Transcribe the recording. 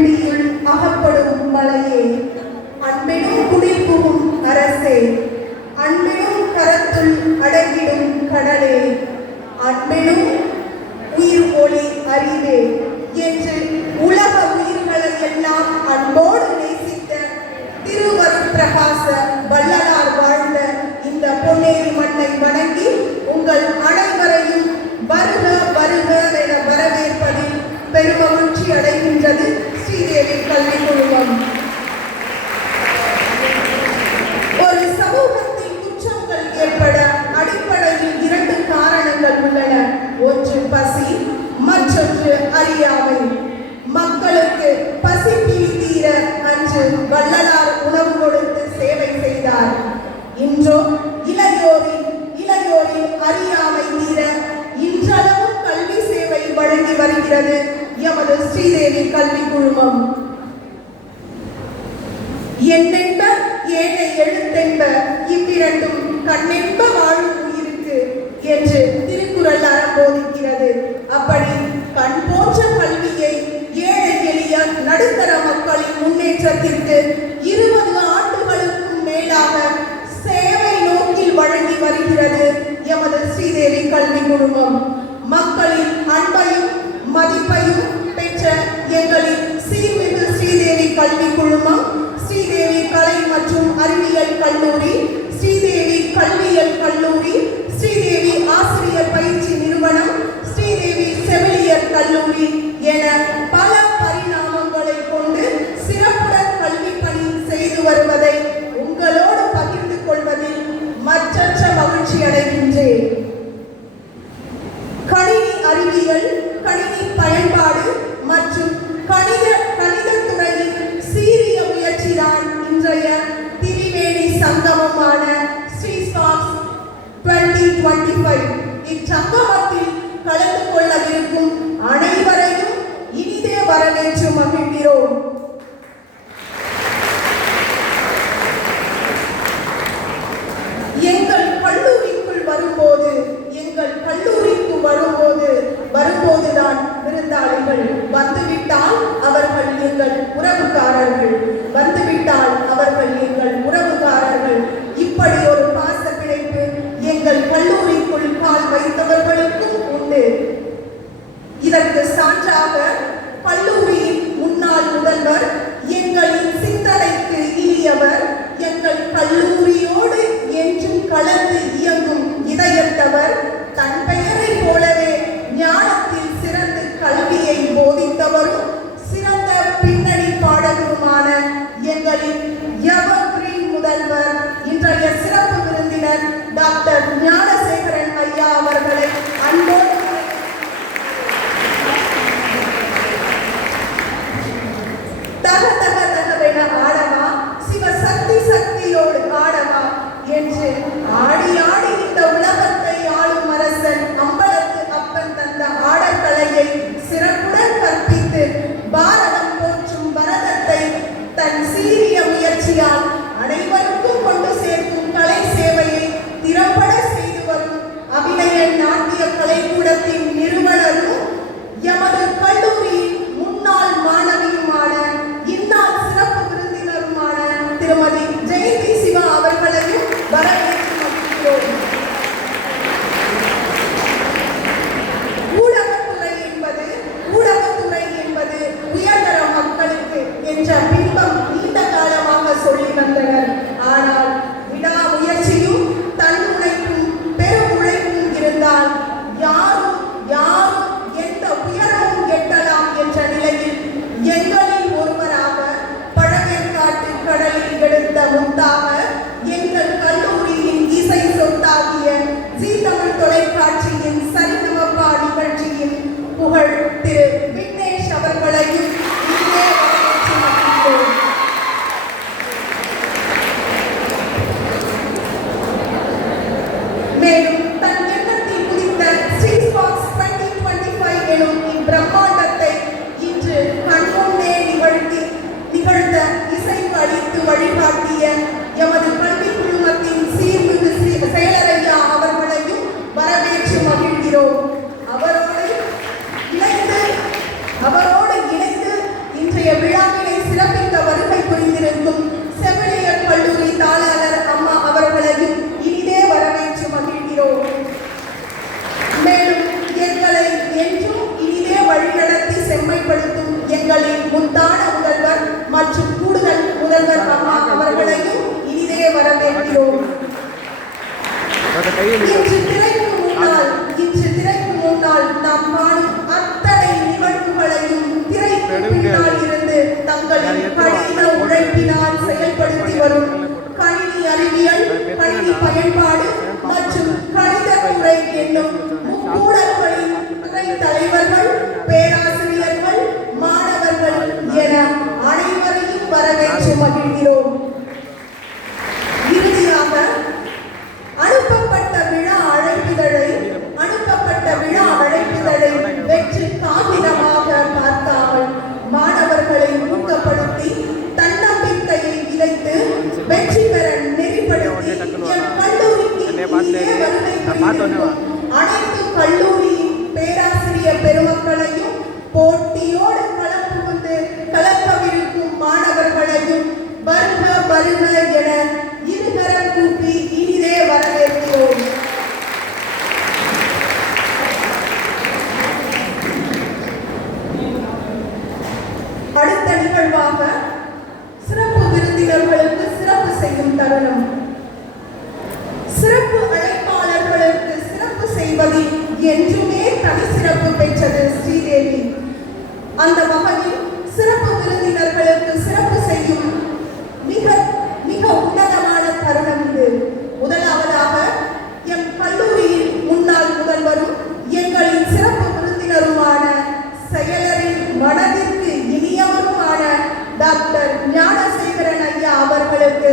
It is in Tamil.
பிடியில் அகப்படும் மலையே, அன்பெனும் குடில் புகும் அரசே, அன்பெனும் கரத்துள் அடங்கிடும் கடலே, அன்பெனும் உயிர் ஒளி அறிவே என்று உலக உயிர்களை எல்லாம் அன்போடு நேசித்த திருவருட்பிரகாச வள்ளலார் வாழ்ந்த இந்த பொன்னேரி மண்ணை வணங்கி உங்கள் அனைவரையும் வருக வருக என வரவேற்பதில் பெருமகிழ்ச்சி அடைகின்றது ஸ்ரீதேவி கல்வி குழுமம். ஒரு சமூகத்தில் குற்றங்கள் ஏற்பட அடிப்படையில் 2 காரணங்கள் உள்ளன. ஒன்று பசி, மற்றொன்று அறியாமை. மக்களுக்கு பசி தீர அன்று வள்ளலார் உணவு கொடுத்து சேவை செய்தார். இன்றோ இளையோரின் அறியாமை தீர இன்றளவும் கல்வி சேவை வழங்கி வருகிறது எமது ஸ்ரீதேவி கல்வி குழுமம். எண்ணென்ப ஏனை எழுத்தென்ப இவ்விரண்டும் கண்ணென்ப வாழும் உயிருக்கு என்று திருக்குறள் அறம்போதிக்கிறது. அப்படி கண் போன்ற கல்வியை ஏழை எளிய நடுத்தர மக்களின் முன்னேற்றத்திற்கு 20 ஆண்டுகளுக்கும் மேலாக சேவை நோக்கில் வழங்கி வருகிறது எமது ஸ்ரீதேவி கல்வி குழுமம். மக்களின் அன்பையும் மதிப்பையும் பெற்ற எங்களின் சீர்மிகு ஸ்ரீதேவி கல்வி குழுமம், ஸ்ரீதேவி கலை மற்றும் அறிவியல் கல்லூரி, ஸ்ரீதேவி கல்வியியல் கல்லூரி, ஸ்ரீதேவி ஆசிரியர் பயிற்சி நிறுவனம், ஸ்ரீதேவி செவிலியர் கல்லூரி என பல பரிணாமங்களை கொண்டு சிறப்புடன் கல்வி பணி செய்து வருவதை உங்களோடு பகிர்ந்து கொள்வதில் மற்றற்ற மகிழ்ச்சி அடைகின்றேன். கணினி அறிவியல், கணினி பயன்பாடு மற்றும் கணிதத்துறையின் சீரிய முயற்சிதான் இன்றைய திரிவேணி சங்கமமான ஸ்ரீ ஸ்பார்க்ஸ் 2025. இச்சங்கமத்தில் கலந்து கொள்ளவிருக்கும் அனைவரையும் இனிதே வரவேற்று மகிழ்கிறோம். எங்கள் கல்லூரிக்கு வரும்போதுதான் விருந்தாளிகள், வந்துவிட்டால் அவர்கள் எங்கள் உறவுக்காரர்கள், வந்துவிட்டால் அவர்கள் எங்கள் உறவுக்காரர்கள். இப்படி ஒரு பாச பிணைப்பு எங்கள் கல்லூரிக்குள் கால் வைத்தவர்களுக்கும் உண்டு. இதற்கு சான்றாக கல்லூரியின் முன்னாள் முதல்வர், எங்களின் சிந்தனைக்கு இனியவர், எங்கள் கல்லூரியோடு என்றும் கலந்து இயங்கும் இதயத்தவர், தன் பெயரை போலவே ஞானத்தில் சிறந்து கல்வியை போதித்தவரும் சிறந்த பின்னணி பாடகருமான எங்களின் எவர்கிரீன் முதல்வர், இன்றைய சிறப்பு விருந்தினர் டாக்டர் ஞானசேகரன் ஐயா அவர்களை அன்போடு தகவென ஆடவா, சிவசக்தி சக்தியோடு ஆடவா என்று ஆடி ஆடி இந்த உலகத்தை ஆளும் அரசன் அம்பலத்து அப்பன் தந்த ஆடற்கலையை சிறப்புடன் கற்பித்து பாரதம் போற்றும் பரதத்தை தன் சீரிய முயற்சியால் அனைவருக்கும் கொண்டு சேர்க்கும் கலை சேவையை திறம்பட செய்து முத்தான முதல்வர் மற்றும் கூடுதல் முதல்வர் அம்மா அவர்களையும் இனிதே வரவேற்கிறோம். இன்று திரைக்கு முன்னால் நாம் காணும் அத்தனை நிகழ்வுகளையும் திரைக்கு பின்னால் இருந்து தங்களின் கடின உழைப்பினால் செயல்படுத்தி வரும் கணினி அறிவியல், கணினி பயன்பாடு மற்றும் கணிதத்துறை என்னும் முக்கூடங்களின் துறை தலைவர்கள், பேராசிரியர்கள், மாணவர்கள் என அனைவரையும் வரவேற்று மகிழ்கிறோம். இறுதியாக அனுப்பப்பட்ட விழா அழைப்பிதழை வெற்றி காகிதமாக பார்க்காமல் மாணவர்களை ஊக்கப்படுத்தி தன்னம்பிக்கையை விதைத்து வெற்றி பெற நெறிப்படுத்தி என் கல்லூரிக்கு அனைத்து கல்லூரி பேராசிரியர் பெருமக்களையும் போட்டியோடு கலப்பவிருக்கும் மாணவர்களையும் வருக வருக என இருகரம் கூப்பி இனிதே வரவேற்கிறோம். அடுத்த நிகழ்வாக சிறப்பு விருந்தினர்களுக்கு சிறப்பு செய்யும் தருணம். சிறப்பு அழைப்பாளர்களுக்கு சிறப்பு செய்வதில் என்றுமே தனி சிறப்பு பெற்றது ஸ்ரீதேவி. அந்த வகையில் சிறப்பு விருந்தினர்களுக்கு சிறப்பு செய்யும் மிக மிக உன்னதமான தருணம் இது. முதலாவதாக எம் கல்லூரியின் முன்னாள் முதல்வரும் எங்களின் சிறப்பு விருந்தினருமான செயலரின் மனதிற்கு இனியவருமான டாக்டர் ஞானசேகரன் ஐயா அவர்களுக்கு